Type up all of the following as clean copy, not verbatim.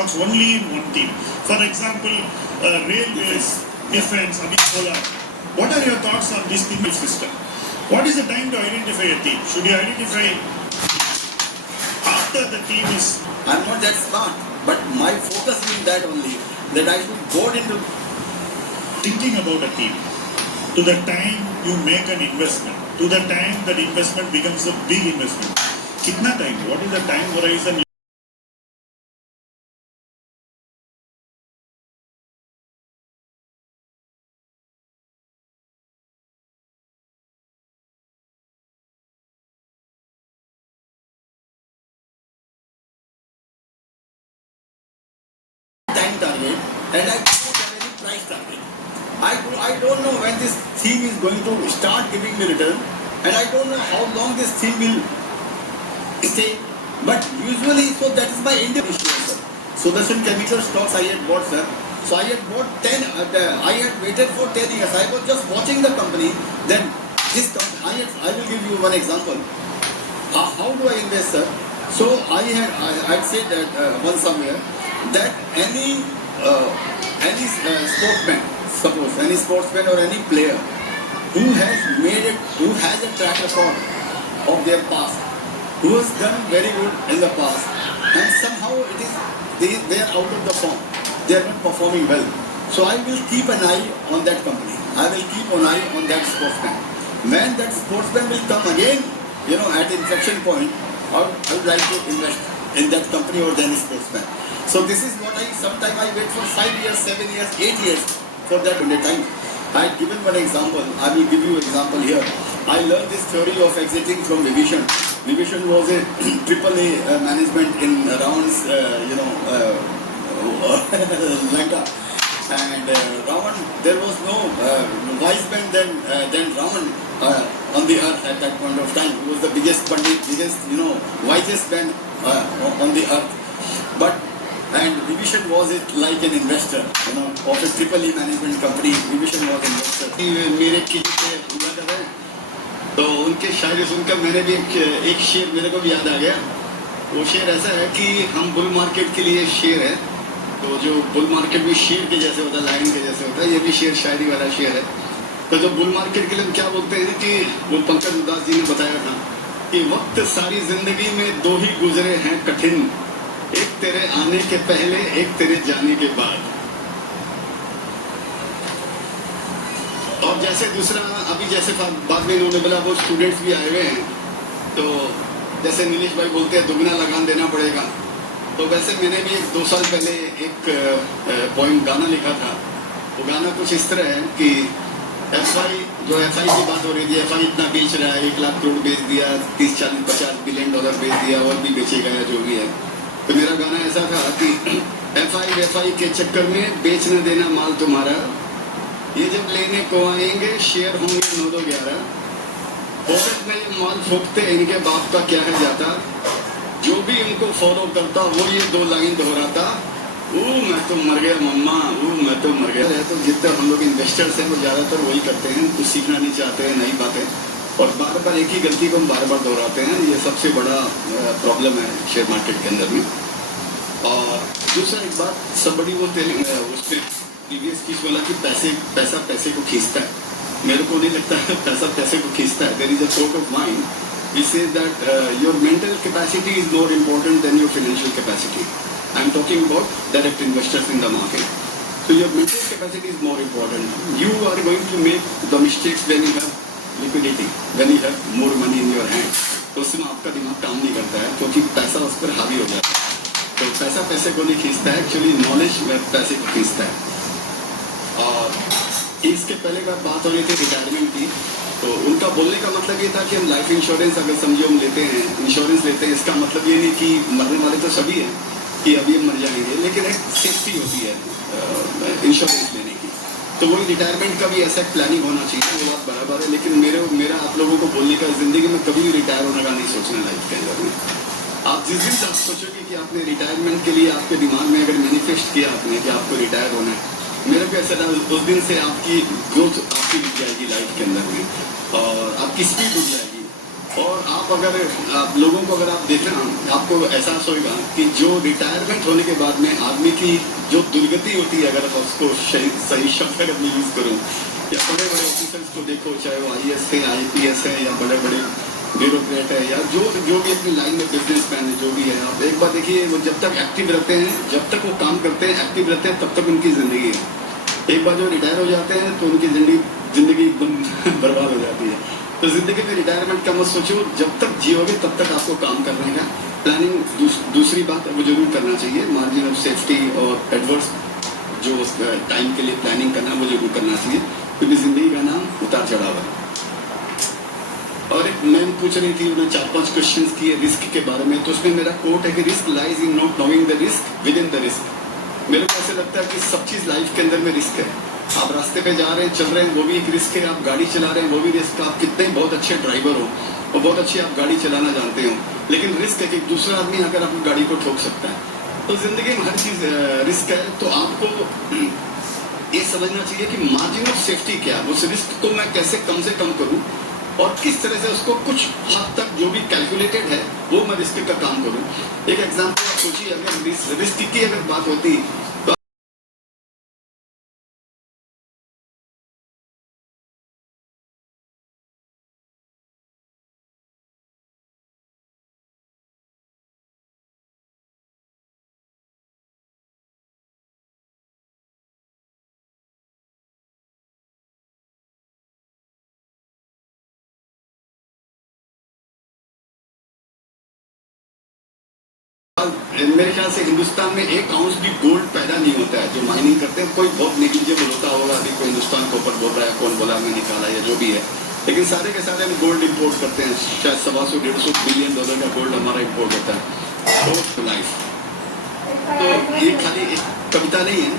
stocks only in one team. For example, railways, defense, Solar. What are your thoughts on this team system? What is the time to identify a team? Should you identify after the team is... I'm not that smart, but my focus is that only, that I should go into thinking about a team. To the time you make an investment, to the time that investment becomes a big investment. Kitna time? What is the time horizon? time target and I don't have any price target. I don't know when this theme is going to start giving me return, and I don't know how long this theme will stay. But usually, so that is my Indian issue, sir. Sudarshan Chemical stocks I had bought, sir. So I had bought 10, I had waited for 10 years. I was just watching the company. Then this company, I will give you one example. How do I invest, sir? So I'd said that once somewhere that any sportsman, suppose any sportsman or any player who has a track record of their past, who has done very good in the past, and somehow they are out of the form, they are not performing well. So I will keep an eye on that company. I will keep an eye on that sportsman. When that sportsman will come again, at inflection point, I would like to invest in that company or then sportsman. So this is what sometimes I wait for 5 years, 7 years, 8 years for that time. I had given one example. I will give you an example here. I learned this theory of exiting from Vivision. Vivision was a AAA management in Raman's, Lanka. And Raman, there was no wise man than Raman on the earth at that point of time. He was the biggest pandit, wisest man on the earth. And Vivision was it like an investor, of a AAA management company. Vivision was an investor. मेरे किले पे हुआ कर रहे हैं, तो उनके शायरी सुनकर मैंने भी एक शेर मेरे को भी याद आ गया. वो शेर ऐसा है कि हम बुल मार्केट के लिए शेर है. तो जो बुल मार्केट भी शेर के जैसे होता है, लायन के जैसे होता है, ये भी शेर शायरी वाला शेर है. तो जो बुल मार्केट के लिए हम क्या बोलते हैं कि वो पंकज उदास जी ने बताया था कि वक्त सारी जिंदगी में दो ही गुजरे हैं कठिन, एक तेरे आने के पहले, एक तेरे जाने के बाद. और जैसे दूसरा अभी जैसे बाद में इन्होंने बोला वो स्टूडेंट्स भी आए हुए हैं, तो जैसे नीलेश भाई बोलते हैं दुगना लगान देना पड़ेगा. तो वैसे मैंने भी 2 साल पहले एक पोइम गाना लिखा था. वो गाना कुछ इस तरह है कि एफआई की बात हो रही थी, एफआई इतना बेच रहा है, 1 लाख करोड़ बेच दिया, 30, 40, 50 बिलियन डॉलर बेच दिया, और भी बेचेगा या जो भी है. तो मेरा गाना ऐसा था कि एफआई के चक्कर में बेच न देना माल तुम्हारा, ये जब लेने को आएंगे शेयर होंगे 9-11, पॉकेट में ये माल फूकते इनके बाप का क्या है जाता, जो भी इनको फॉलो करता वो ये 2 लाइन दोहराता, मैं तो मर गया मम्मा, मैं तो मर गया. तो जितने हम लोग इन्वेस्टर्स हैं वो ज़्यादातर वही करते हैं, कुछ सीखना नहीं चाहते हैं, नई बातें, और बार बार एक ही गलती को हम बार बार दोहराते हैं. ये सबसे बड़ा प्रॉब्लम है शेयर मार्केट के अंदर में. और दूसरा एक बात, सब बड़ी वो उसमें प्रीवियस चीज बोला कि पैसा पैसे को खींचता है. मेरे को नहीं लगता है पैसा पैसे को खींचता है. There is a quote of mind which says that your mental capacity is more important than your financial capacity. I am talking about direct investors in the market. So your mental capacity is more important. You are going to make the mistakes when you have liquidity, when you have more money in your hand. तो उसमें आपका दिमाग काम नहीं करता है, क्योंकि पैसा उस पर हावी हो जाता है. तो पैसा पैसे को नहीं खींचता है, एक्चुअली नॉलेज पैसे को खींचता है. और इसके पहले का बात हो रही थी रिटायरमेंट की, तो उनका बोलने का मतलब ये था कि हम लाइफ इंश्योरेंस अगर समझो हम लेते हैं, इंश्योरेंस लेते हैं, इसका मतलब ये नहीं कि मरने वाले तो सभी हैं कि अभी हम मर जाएंगे, लेकिन एक सेफ्टी होती है इंश्योरेंस लेने की. तो वही रिटायरमेंट का भी ऐसा प्लानिंग होना चाहिए, वो बात बराबर है. लेकिन मेरा आप लोगों को बोलने का, जिंदगी में कभी भी रिटायर होने का नहीं सोचना लाइफ के अंदर में. आप जिस दिन आप सोचोगे कि आपने रिटायरमेंट के लिए आपके दिमाग में अगर मैनिफेस्ट किया आपने कि आपको रिटायर होना है, मेरे को ऐसा लगा उस दिन से आपकी ग्रोथ आपकी रुक जाएगी लाइफ के अंदर में, और आपकी स्पीड रुक जाएगी, और आप अगर आप लोगों को अगर आप देखें ना, आपको एहसास होगा कि जो रिटायरमेंट होने के बाद में आदमी की जो दुर्गति होती है, अगर आप उसको सही शब्द अगर मैं यूज़ करूँ, या बड़े बड़े ऑफिसर्स को देखो, चाहे वो IAS है, IPS है, या बड़े बड़े ब्यूरोक्रेट है, या जो भी अपनी लाइन में बिजनेसमैन है, जो भी है, आप एक बार देखिए, वो जब तक एक्टिव रहते हैं, जब तक वो काम करते हैं, एक्टिव रहते हैं, तब तक उनकी ज़िंदगी है। एक बार जो रिटायर हो जाते हैं तो उनकी ज़िंदगी एकदम बर्बाद हो जाती है। तो ज़िंदगी में रिटायरमेंट का मत सोचो, जब तक जियोगे तब तक आपको काम करने का प्लानिंग। दूसरी बात वो जरूर करना चाहिए, मार्जिन ऑफ सेफ्टी और एडवर्स जो टाइम के लिए प्लानिंग करना वो जरूर करना चाहिए, क्योंकि ज़िंदगी का नाम उतार चढ़ाव है। और एक मैम पूछ रही थी, उन्होंने 4-5 क्वेश्चंस किए रिस्क के बारे में, तो उसमें मेरा कोट है कि risk lies in not knowing the risk with in the risk. मेरे को ऐसे लगता है कि सब चीज़ लाइफ के अंदर में रिस्क है। आप रास्ते पे जा रहे हैं, चल रहे हैं, वो भी एक रिस्क है। आप गाड़ी चला रहे हैं, वो भी रिस्क। आप कितने बहुत अच्छे ड्राइवर हो और बहुत अच्छी आप गाड़ी चलाना जानते हो, लेकिन रिस्क है कि दूसरा आदमी अगर आपकी गाड़ी को ठोक सकता है। तो जिंदगी में हर चीज़ रिस्क है। तो आपको ये समझना चाहिए कि मार्जिन ऑफ सेफ्टी क्या है, उस रिस्क को मैं कैसे कम से कम करूं और किस तरह से उसको कुछ हद तक जो भी कैलकुलेटेड है वो मैं रिस्क का काम करूं। एक एग्जांपल आप सोचिए, अगर रिस्क की अगर बात होती तो मेरे ख्याल से हिंदुस्तान में 1 आउंस भी गोल्ड पैदा नहीं होता है। जो माइनिंग करते हैं, कोई बहुत नेग्लिजिबल होता होगा, अभी कोई हिंदुस्तान के ऊपर बोल रहा है, कौन बोला मैं निकाला या जो भी है, लेकिन सारे के सारे हम गोल्ड इंपोर्ट करते हैं। शायद $125-150 बिलियन का गोल्ड हमारा इंपोर्ट होता है। तो लाइफ, तो ये खाली एक कविता नहीं है।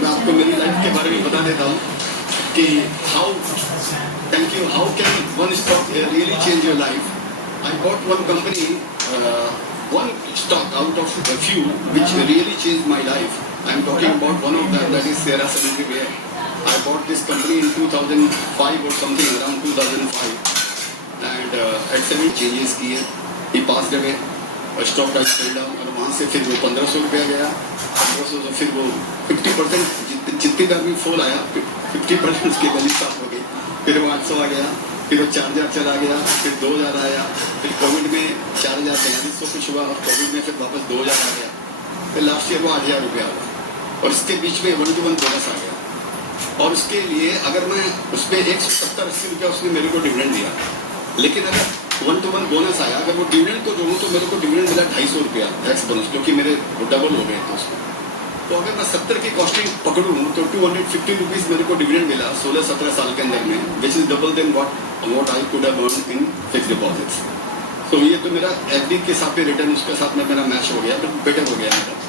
मैं आपको मेरी लाइफ के बारे में बता देता हूँ कि how can one stock really change your life. I bought one company, one stock out of a few which really changed my life. I am talking about one of them, that is Sierra Cemetery. I bought this company in 2005 or something, around 2005, and at 7 changes किए, he passed away, stock price fell down, और वहाँ से फिर वो ₹1500 गया, 1500 से फिर वो 50% जितनी बार भी फॉल आया 50% उसकी वैल्यू साफ हो गई, फिर वो 800 आ गया, फिर वो 4000 चला गया, फिर 2000 आया, फिर कोविड में 4043 कुछ हुआ, और कोविड में फिर वापस 2000 आ गया, फिर लास्ट ईयर वो ₹8000 हुआ, और इसके बीच में 1-to-1 बोनस आ गया। और उसके लिए अगर मैं उस पर ₹170-80 उसने मेरे को डिविडेंड दिया, लेकिन अगर 1-to-1 बोनस आया, अगर वो डिविडेंड को जोड़ूँ तो मेरे को डिविडेंड मिला ₹250 टैक्स बोनस, क्योंकि मेरे डबल हो गए थे उसमें। तो अगर मैं 70 की कॉस्टिंग पकड़ूँ तो ₹250 मेरे को डिविडेंड मिला 16-17 साल के अंदर में, which is double than what I could have earned in fixed deposits. तो ये तो मेरा एफडी के साथ पे रिटर्न उसके साथ में मेरा मैच हो गया, बेटर हो गया मेरा।